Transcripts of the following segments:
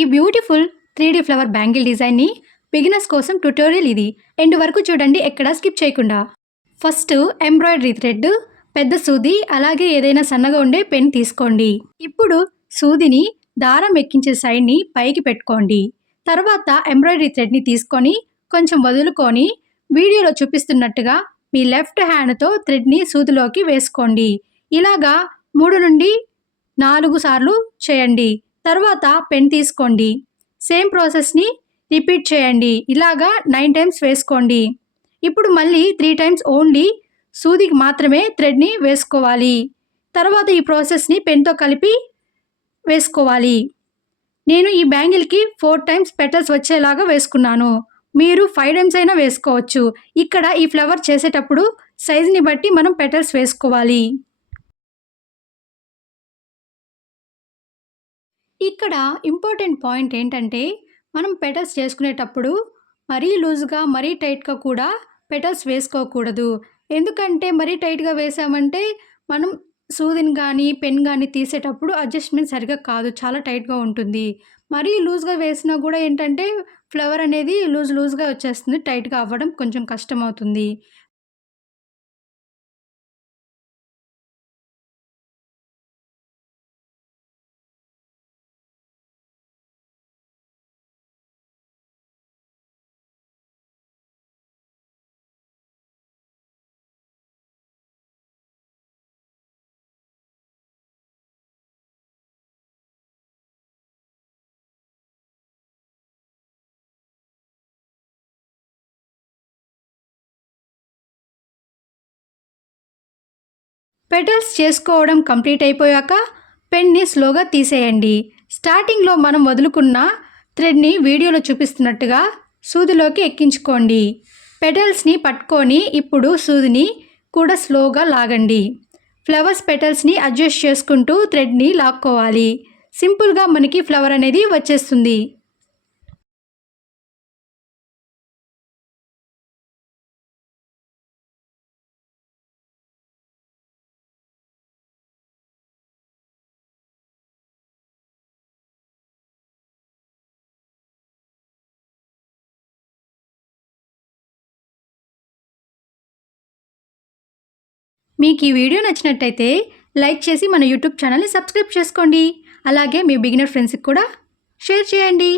ఈ beautiful 3D flower bangle డిజైన్ని beginners కోసం ట్యుటోరియల్ ఇది. ఎండ్ వరకు చూడండి, ఎక్కడా స్కిప్ చేయకుండా. ఫస్ట్ ఎంబ్రాయిడరీ థ్రెడ్, పెద్ద సూది, అలాగే ఏదైనా సన్నగా ఉండే పెన్ తీసుకోండి. ఇప్పుడు సూదిని దారం ఎక్కించే సైడ్ని పైకి పెట్టుకోండి. తర్వాత ఎంబ్రాయిడరీ థ్రెడ్ని తీసుకొని కొంచెం వదులుకొని వీడియోలో చూపిస్తున్నట్టుగా మీ లెఫ్ట్ హ్యాండ్తో థ్రెడ్ని సూదిలోకి వేసుకోండి. ఇలాగా 3 నుండి 4 సార్లు చేయండి. తర్వాత పెన్ తీసుకోండి. సేమ్ ప్రాసెస్ని రిపీట్ చేయండి. ఇలాగా 9 టైమ్స్ వేసుకోండి. ఇప్పుడు మళ్ళీ 3 టైమ్స్ ఓన్లీ సూదికి మాత్రమే థ్రెడ్ని వేసుకోవాలి. తర్వాత ఈ ప్రాసెస్ని పెన్తో కలిపి వేసుకోవాలి. నేను ఈ బ్యాంగిల్కి 4 టైమ్స్ పెటల్స్ వచ్చేలాగా వేసుకున్నాను. మీరు 5 టైమ్స్ అయినా వేసుకోవచ్చు. ఇక్కడ ఈ ఫ్లవర్ చేసేటప్పుడు సైజుని బట్టి మనం పెటల్స్ వేసుకోవాలి. ఇక్కడ ఇంపార్టెంట్ పాయింట్ ఏంటంటే, మనం పెటల్స్ చేసుకునేటప్పుడు మరీ లూజ్గా మరీ టైట్గా కూడా పెటల్స్ వేసుకోకూడదు. ఎందుకంటే మరీ టైట్గా వేసామంటే మనం సూదిని కానీ పెన్ కానీ తీసేటప్పుడు అడ్జస్ట్మెంట్ సరిగా కాదు, చాలా టైట్గా ఉంటుంది. మరీ లూజ్గా వేసినా కూడా ఏంటంటే ఫ్లవర్ అనేది లూజ్గా వచ్చేస్తుంది, టైట్గా అవ్వడం కొంచెం కష్టమవుతుంది. పెటల్స్ చేసుకోవడం కంప్లీట్ అయిపోయాక పెన్ని స్లోగా తీసేయండి. స్టార్టింగ్లో మనం వదులుకున్న థ్రెడ్ని వీడియోలో చూపిస్తున్నట్టుగా సూదిలోకి ఎక్కించుకోండి. పెటల్స్ని పట్టుకొని ఇప్పుడు సూదిని కూడా స్లోగా లాగండి. ఫ్లవర్స్ పెటల్స్ని అడ్జస్ట్ చేసుకుంటూ థ్రెడ్ని లాక్కోవాలి. సింపుల్గా మనకి ఫ్లవర్ అనేది వచ్చేస్తుంది. మీకు ఈ వీడియో నచ్చినట్టయితే లైక్ చేసి మన యూట్యూబ్ ఛానల్ని సబ్స్క్రైబ్ చేసుకోండి. అలాగే మీ బిగినర్ ఫ్రెండ్స్కి కూడా షేర్ చేయండి.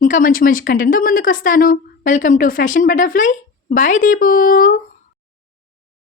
ఇంకా మంచి కంటెంట్తో ముందుకు వస్తాను. Welcome to fashion butterfly. Bye Deepu.